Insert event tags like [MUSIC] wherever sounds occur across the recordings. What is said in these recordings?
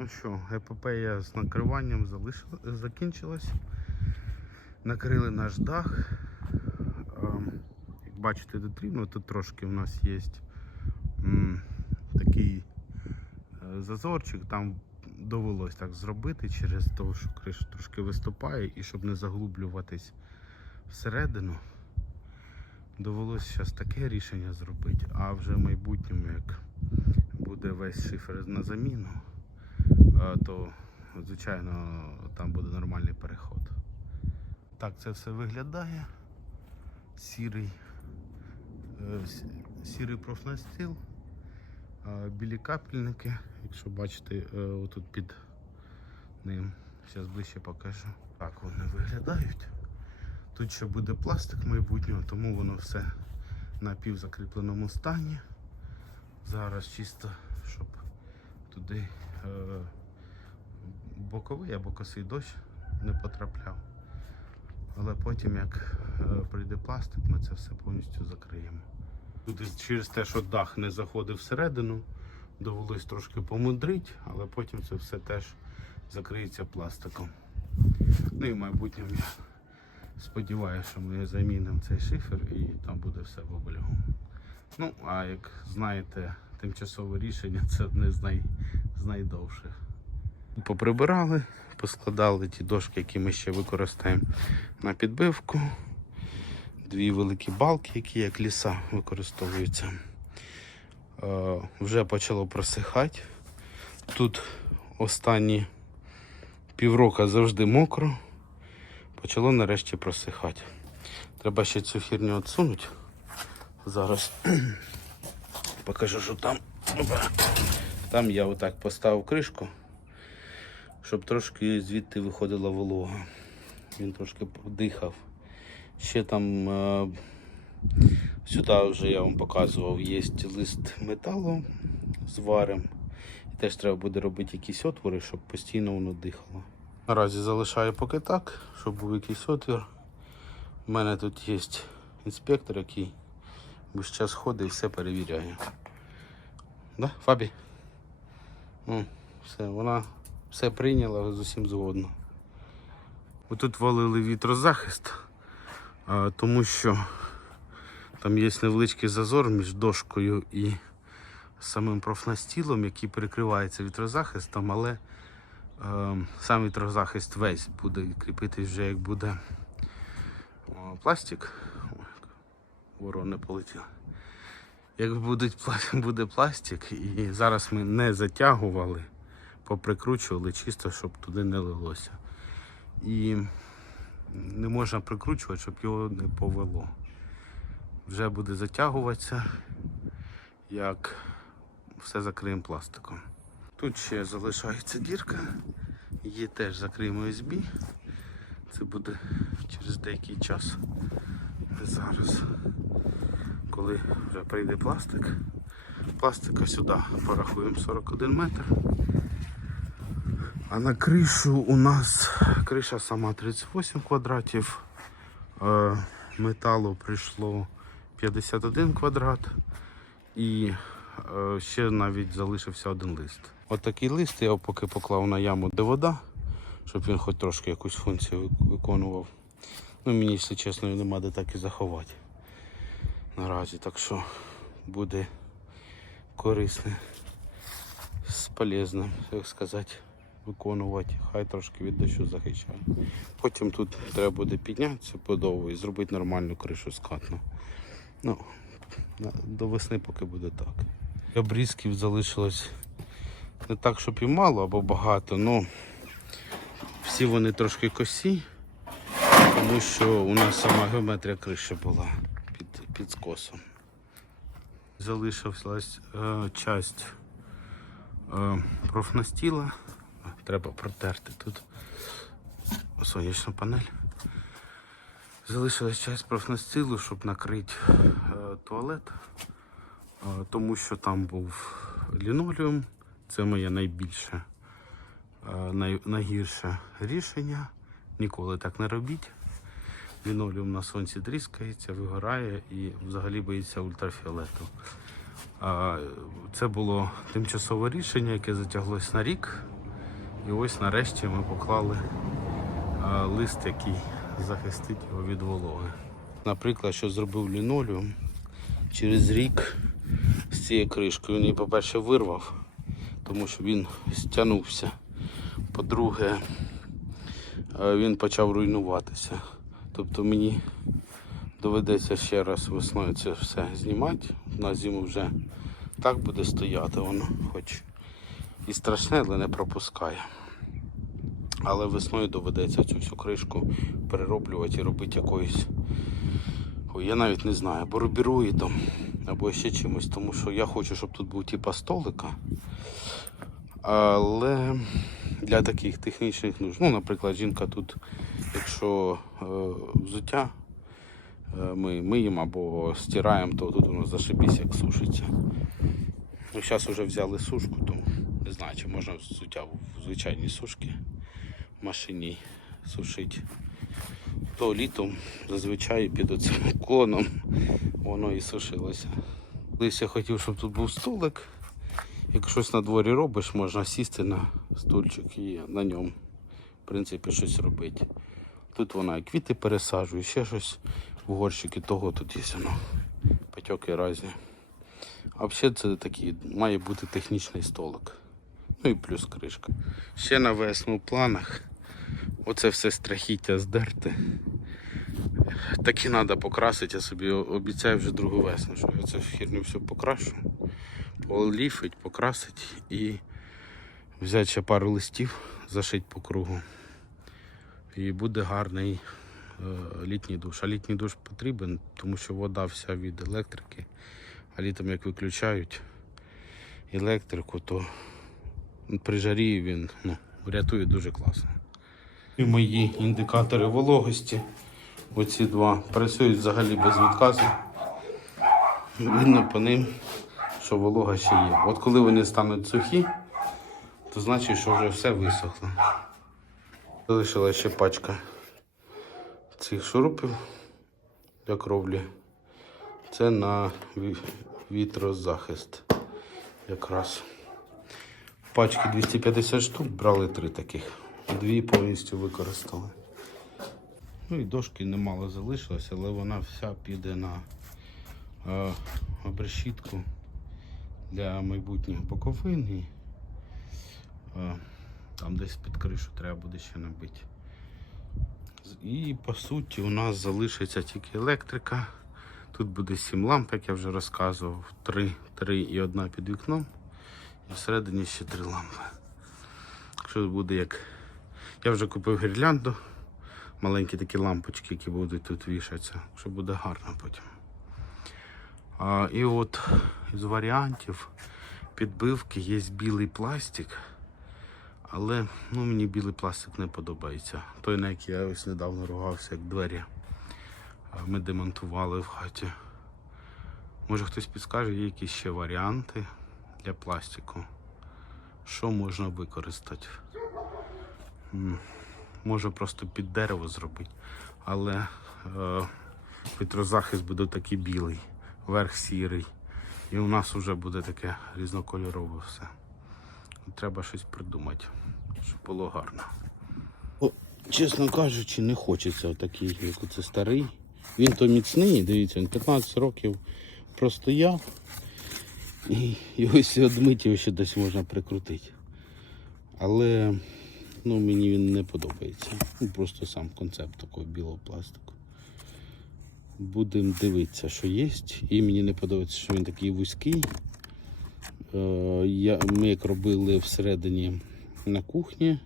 Ну що, епопея з накриванням закінчилась. Накрили наш дах. Як бачите, дотрібно, тут трошки у нас є такий е, зазорчик, там довелось так зробити через те, що криша трошки виступає і щоб не заглублюватись всередину. Довелося зараз таке рішення зробити, а вже в майбутньому, як буде весь шифер на заміну, то звичайно там буде нормальний переход. Так це все виглядає. Сірий, е, сірий профнастил, е, білі капельники, якщо бачите, е, отут під ним. Зараз ближче покажу. Так вони виглядають. Тут ще буде пластик майбутнього, тому воно все на півзакріпленому стані. Зараз чисто, щоб туди е, боковий або косий дощ не потрапляв. Але потім, як е, прийде пластик, ми це все повністю закриємо. Тут через те, що дах не заходив всередину, довелось трошки помудрити, але потім це все теж закриється пластиком. Ну і в майбутньому я сподіваюся, що ми замінимо цей шифер і там буде все в облігу. Ну, а як знаєте, тимчасове рішення це одне з, най, з найдовших. Поприбирали, поскладали ті дошки, які ми ще використаємо на підбивку. Дві великі балки, які як ліса використовуються. Е, вже почало просихати. Тут останні півроку завжди мокро. Почало нарешті просихати. Треба ще цю херню відсунути. Зараз [CLEARS THROAT] покажу, що там. Там я отак поставив кришку, щоб трошки звідти виходила волога. Він трошки дихав. Ще там е, сюди вже я вам показував, є лист металу з варем. І теж треба буде робити якісь отвори, щоб постійно воно дихало. Наразі залишаю поки так, щоб був якийсь отвір. У мене тут є інспектор, який весь час ходить і все перевіряє. Да, Фабі? Ну, все, вона все прийняла, з усім згодна. Тут валили вітрозахист, тому що там є невеличкий зазор між дошкою і самим профнастілом, який перекривається вітрозахистом, але е, сам вітрозахист весь буде кріпитись вже як буде пластик. Ой, ворони полетіли. Як [LAUGHS] буде пластик, і зараз ми не затягували, поприкручували чисто, щоб туди не лилося. І не можна прикручувати, щоб його не повело. Вже буде затягуватися, як все закриємо пластиком. Тут ще залишається дірка, її теж закриємо USB. Це буде через деякий час. Зараз, коли вже прийде пластик, пластика сюди порахуємо 41 метр. А на кришу у нас криша сама 38 квадратів. Е, металу прийшло 51 квадрат. І е, ще навіть залишився один лист. От такий лист я поки поклав на яму, де вода, щоб він хоч трошки якусь функцію виконував. Ну, мені, якщо чесно, нема де так і заховати наразі. Так що буде корисне, з полезним, як сказати, виконувати. Хай трошки від дощу захищає. Потім тут треба буде піднятися подовго і зробити нормальну кришу скатну. Ну, до весни поки буде так. Обрізків залишилось не так, щоб і мало або багато, але всі вони трошки косі, тому що у нас сама геометрія криші була під, під скосом. Залишилась е, часть е, профнастіла. Треба протерти тут сонячну панель. Залишилась часть профнастилу, щоб накрити е, туалет, е, тому що там був лінолеум. Це моє найбільше, е, най, найгірше рішення. Ніколи так не робіть. Лінолеум на сонці тріскається, вигорає і взагалі боїться ультрафіолету. Це було тимчасове рішення, яке затяглось на рік. І ось нарешті ми поклали лист, який захистить його від вологи. Наприклад, що зробив лінолеум через рік з цією кришкою. Він її, по-перше, вирвав, тому що він стягнувся. По-друге, е, він почав руйнуватися. Тобто мені доведеться ще раз весною це все знімати. На зиму вже так буде стояти воно, хоч і страшне, але не пропускає. Але весною доведеться цю всю кришку перероблювати і робити якоюсь. Ой, я навіть не знаю, або рубіроїдом, або ще чимось, тому що я хочу, щоб тут був типа столика. Але для таких технічних нужд, ну, наприклад, жінка тут, якщо е, взуття е, ми миємо або стираємо, то тут воно зашибісь, як сушиться. Ну, зараз вже взяли сушку, тому не знаю, чи можна взуття в звичайній сушці машині сушити. То літом зазвичай під оцим коном воно і сушилося. Колись я хотів, щоб тут був столик. Як щось на дворі робиш, можна сісти на стульчик і на ньому, в принципі, щось робити. Тут вона і квіти пересаджує, ще щось в горщики, того тут є воно. Потьоки різні. А взагалі це такий має бути технічний столик. Ну і плюс кришка. Ще на весну планах. Оце все страхіття здерти. Так і треба покрасити, я собі обіцяю вже другу весну, що я цю херню все покрашу, поліфить, покрасить і взяти ще пару листів, зашити по кругу. І буде гарний е, літній душ. А літній душ потрібен, тому що вода вся від електрики. А літом як виключають електрику, то при жарі він ну, рятує дуже класно. І мої індикатори вологості. Оці два працюють взагалі без відказу. Видно по ним, що волога ще є. От коли вони стануть сухі, то значить, що вже все висохло. Залишила ще пачка цих шурупів для кровлі. Це на вітрозахист якраз. Пачки 250 штук, брали три таких. Дві повністю використали. Ну і дошки немало залишилося, але вона вся піде на е, обрешітку для майбутніх боковин. І, е, там десь під кришу треба буде ще набити. І по суті у нас залишиться тільки електрика. Тут буде 7 ламп, як я вже розказував. 3, 3 і одна під вікном. Всередині ще 3 лампи. Якщо буде як. Я вже купив гірлянду маленькі такі лампочки, які будуть тут вішатися, що буде гарно потім. А, і от з варіантів підбивки є білий пластик, але ну, мені білий пластик не подобається. Той, на який я ось недавно ругався, як двері ми демонтували в хаті. Може хтось підскаже, є якісь ще варіанти для пластику. Що можна використати? Може просто під дерево зробити, але е, вітрозахист буде такий білий, верх сірий. І у нас вже буде таке різнокольорове все. Треба щось придумати, щоб було гарно. О, чесно кажучи, не хочеться такий, як оце старий. Він то міцний, дивіться, він 15 років простояв. І, і ось від ще десь можна прикрутити. Але ну, мені він не подобається. Ну, просто сам концепт такого білого пластику. Будемо дивитися, що є. І мені не подобається, що він такий вузький. Е, я, ми як робили всередині на кухні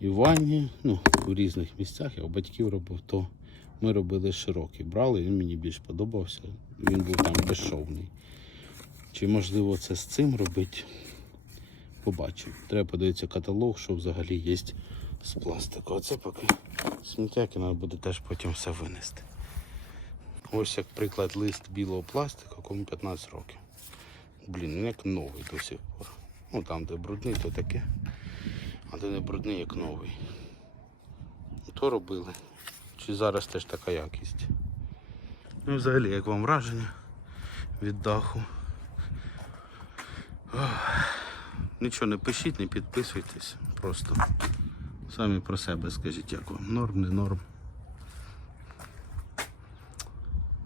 і в ванні, ну, в різних місцях, я у батьків робив, то ми робили широкий. Брали, він мені більш подобався. Він був там безшовний. Чи можливо це з цим робити? Побачив. Треба подивитися каталог, що взагалі є з пластику. Оце поки сміттяки треба буде теж потім все винести. Ось як приклад лист білого пластику, кому 15 років. Блін, як новий до сих пор. Ну там, де брудний, то таке. А де не брудний, як новий. То робили. Чи зараз теж така якість? Ну, взагалі, як вам враження від даху? Нічого не пишіть, не підписуйтесь. просто. Самі про себе скажіть, як вам. Норм, не норм.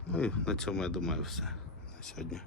Ну і на цьому я думаю все на сьогодні.